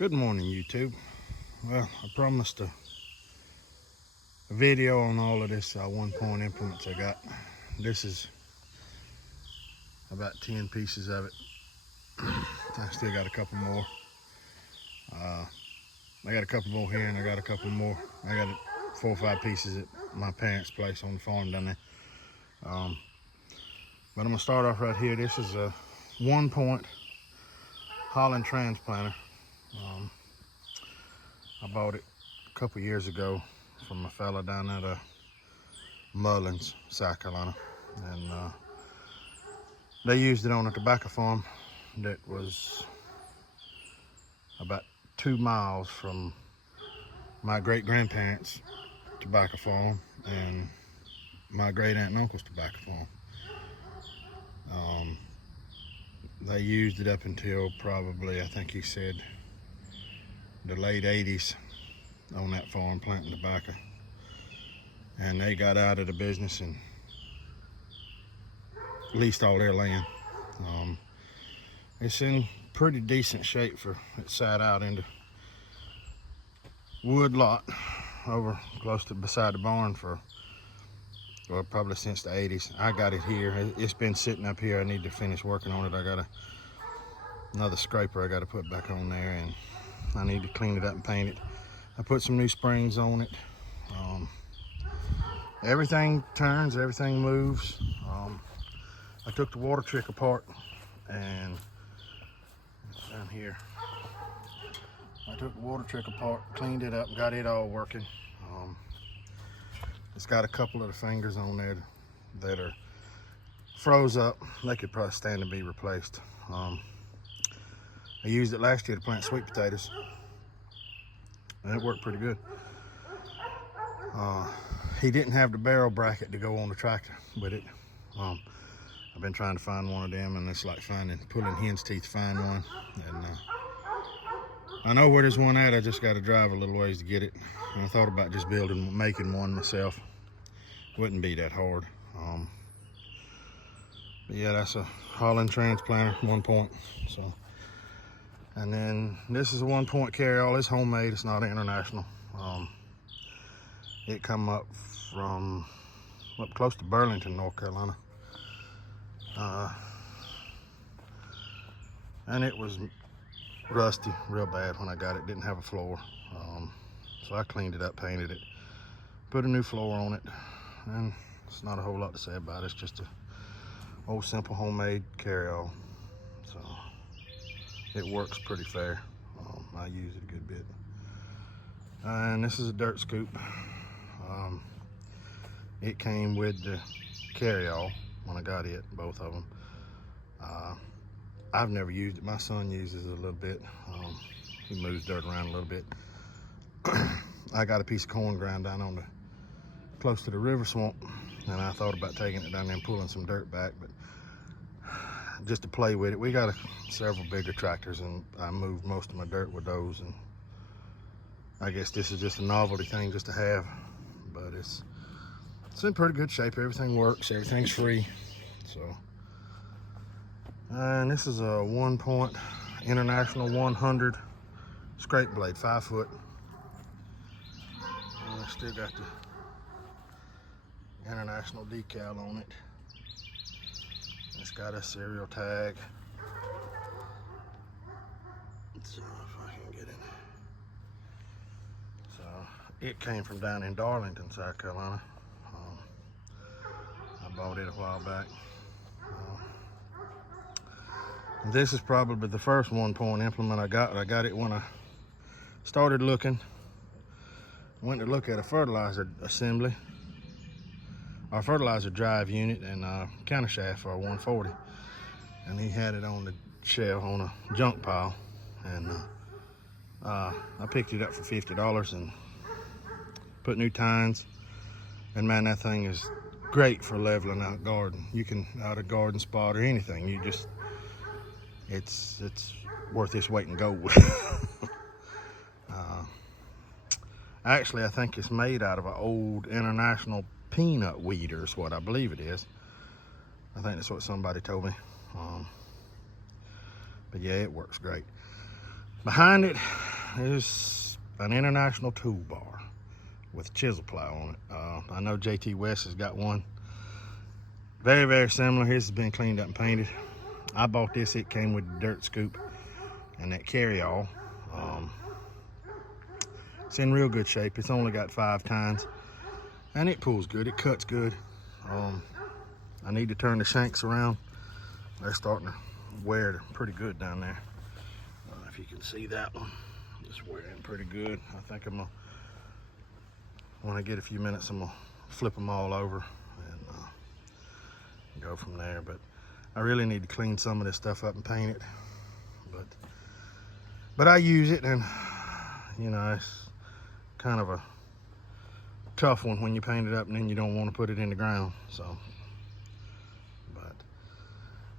Good morning, YouTube. Well, I promised a video on all of this 1-point implements I got. This is about 10 pieces of it. I still got a couple more. I got a couple more here, and I got a couple more. I got 4 or 5 pieces at my parents' place on the farm down there. But I'm gonna start off right here. This is a 1-point Holland transplanter. I bought it a couple years ago from a fella down at Mullins, South Carolina, and they used it on a tobacco farm that was about 2 miles from my great-grandparents' tobacco farm and my great-aunt and uncle's tobacco farm. They used it up until probably, I think he said, the late 80s on that farm planting tobacco, and they got out of the business and leased all their land. It's in pretty decent shape for it sat out in the wood lot over close to beside the barn for, well, probably since the 80s. I got it here. It's been sitting up here. I need to finish working on it. I got another scraper I got to put back on there, and I need to clean it up and paint it. I put some new springs on it. Everything turns, everything moves. I took the water trick apart, and it's down here. I took the water trick apart, cleaned it up, got it all working. It's got a couple of the fingers on there that are froze up. They could probably stand to be replaced. I used it last year to plant sweet potatoes, and it worked pretty good. He didn't have the barrel bracket to go on the tractor with it. I've been trying to find one of them, and it's like pulling hen's teeth to find one. And I know where there's one at. I just got to drive a little ways to get it. And I thought about just making one myself. Wouldn't be that hard. But yeah, that's a Holland transplanter, 1-point. So, and then this is a 1-point carryall. It's homemade. It's not international. It come up from up close to Burlington, North Carolina. And it was rusty real bad when I got it. Didn't have a floor. So I cleaned it up, painted it, put a new floor on it, and it's not a whole lot to say about it. It's just a old simple homemade carryall. So it works pretty fair. I use it a good bit. And this is a dirt scoop. It came with the carryall when I got it, both of them. I've never used it. My son uses it a little bit. He moves dirt around a little bit. I got a piece of corn ground down close to the river swamp, and I thought about taking it down there and pulling some dirt back, but just to play with it. We got several bigger tractors, and I moved most of my dirt with those, and I guess this is just a novelty thing just to have, but it's in pretty good shape. Everything works, everything's free. So, and this is a 1-point International 100 scrape blade, 5 foot. And I still got the International decal on it. It's got a serial tag. Let's see if I can get it. So it came from down in Darlington, South Carolina. I bought it a while back. This is probably the first 1-point implement I got. I got it when I started looking. Went to look at a fertilizer assembly, our fertilizer drive unit, and countershaft for a 140. And he had it on the shelf on a junk pile. And I picked it up for $50 and put new tines. And man, that thing is great for leveling out garden. You can out a garden spot or anything. It's worth its weight in gold. Actually, I think it's made out of an old International peanut weeder is what I believe it is. I think that's what somebody told me. But yeah, it works great. Behind it is an international toolbar with a chisel plow on it. I know JT West has got one very, very similar. His has been cleaned up and painted. I bought this. It came with the dirt scoop and that carry-all. It's in real good shape. It's only got 5 tines, and it pulls good. It cuts good. I need to turn the shanks around. They're starting to wear pretty good down there. If you can see that one, it's wearing pretty good. I think I'm gonna, when I get a few minutes, I'm gonna flip them all over and go from there. But I really need to clean some of this stuff up and paint it. But I use it, and you know, it's kind of a tough one when you paint it up and then you don't want to put it in the ground. So,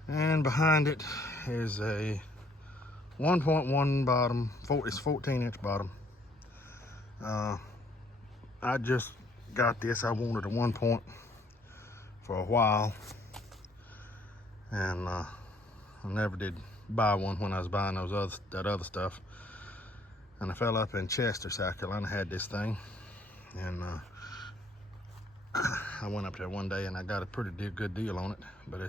and behind it is a 1.1 bottom. It's 14-inch bottom. I just got this. I wanted a 1 point for a while, and I never did buy one when I was buying that other stuff. And I fell up in Chester, South Carolina, had this thing, and I went up there one day and I got a pretty good deal on it. But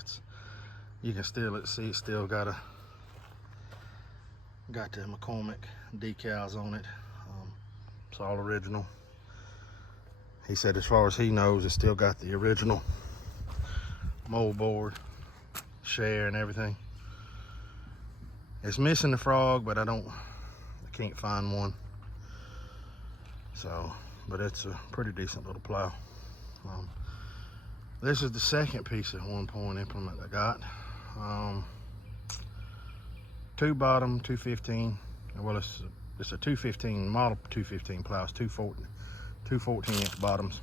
you can still see it's still got the McCormick decals on it. It's all original. He said as far as he knows, it's still got the original mold board, share, and everything. It's missing the frog, but I can't find one. So, but it's a pretty decent little plow. This is the second piece of 1-point implement I got. 2 bottom, 215. Well, it's a 215 model 215 plow. It's 2 14-inch bottoms.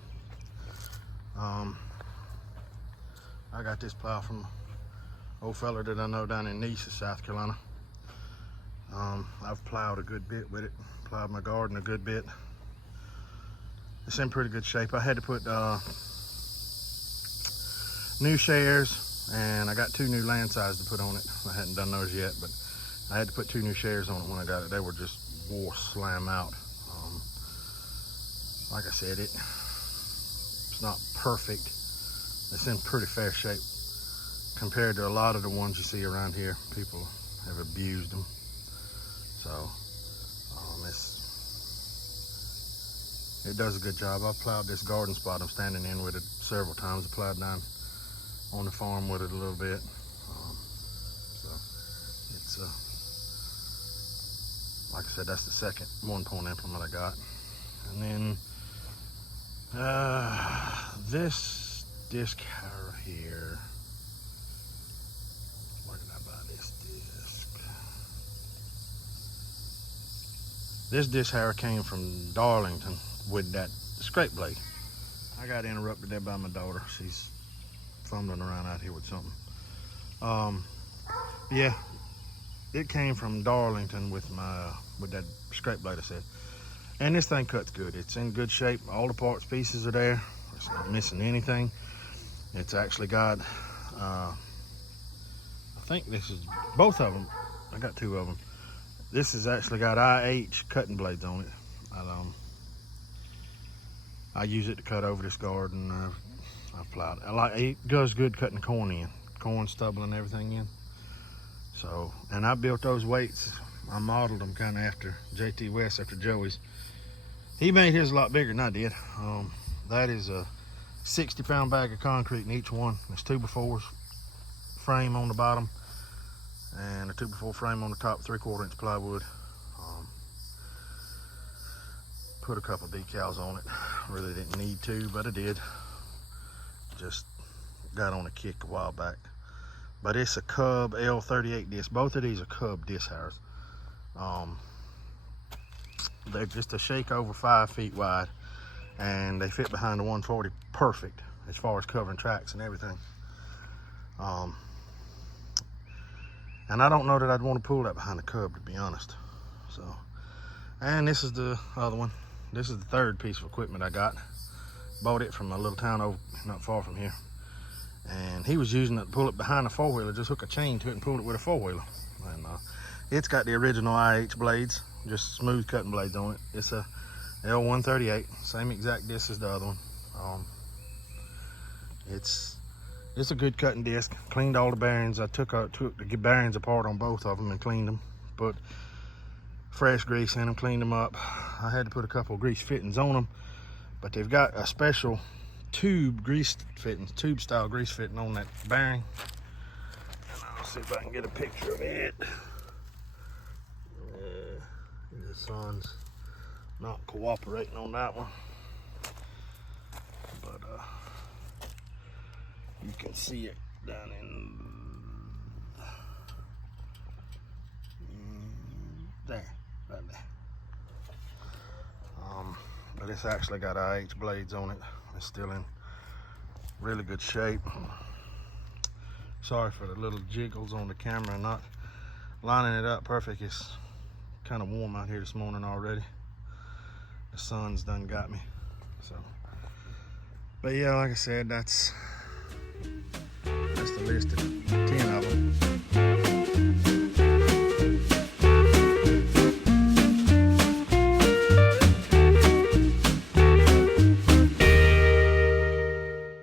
I got this plow from an old fella that I know down in Nice, South Carolina. I've plowed a good bit with it, plowed my garden a good bit. It's in pretty good shape. I had to put new shares, and I got 2 new land sides to put on it. I hadn't done those yet, but I had to put 2 new shares on it when I got it. They were just wore slam out. Like I said, it's not perfect. It's in pretty fair shape compared to a lot of the ones you see around here. People have abused them. So it does a good job. I've plowed this garden spot I'm standing in with it several times. I plowed down on the farm with it a little bit. So it's like I said, that's the second 1-point implement I got. And then this disc harrow here. Where did I buy this disc? This disc harrow came from Darlington with that scrape blade. I got interrupted there by my daughter. She's fumbling around out here with something. Yeah, it came from Darlington with that scrape blade I said. And this thing cuts good. It's in good shape. All the parts pieces are there. It's not missing anything. It's actually got, I think this is both of them. I got 2 of them. This has actually got IH cutting blades on it. I use it to cut over this garden. I've plowed it. It does good cutting corn stubble and everything in. So, and I built those weights. I modeled them kind of after JT West, after Joey's. He made his a lot bigger than I did. That is a 60-pound bag of concrete in each one. There's 2x4s frame on the bottom and a 2x4 frame on the top, 3/4-inch plywood. Put a couple decals on it. Really didn't need to, but I did. Just got on a kick a while back. But it's a Cub L38 disc. Both of these are Cub disc harrows. They're just a shake over 5 feet wide, and they fit behind the 140 perfect as far as covering tracks and everything. And I don't know that I'd want to pull that behind the Cub, to be honest. So, and this is the other one. This is the 3rd piece of equipment I got. Bought it from a little town over not far from here. And he was using it to pull it behind a 4-wheeler, just hook a chain to it and pull it with a 4-wheeler. And It's got the original IH blades, just smooth cutting blades on it. It's a L138, same exact disc as the other one. It's a good cutting disc. Cleaned all the bearings. I took the bearings apart on both of them and cleaned them. Put fresh grease in them, cleaned them up. I had to put a couple of grease fittings on them, but they've got a special tube grease fittings, tube style grease fitting on that bearing. And I'll see if I can get a picture of it. The sun's not cooperating on that one, but you can see it down in there, right there. But it's actually got IH blades on it. It's still in really good shape. Sorry for the little jiggles on the camera, not lining it up perfect. It's kind of warm out here this morning already. The sun's done got me. So, but yeah, like I said, that's the list of 10 of them.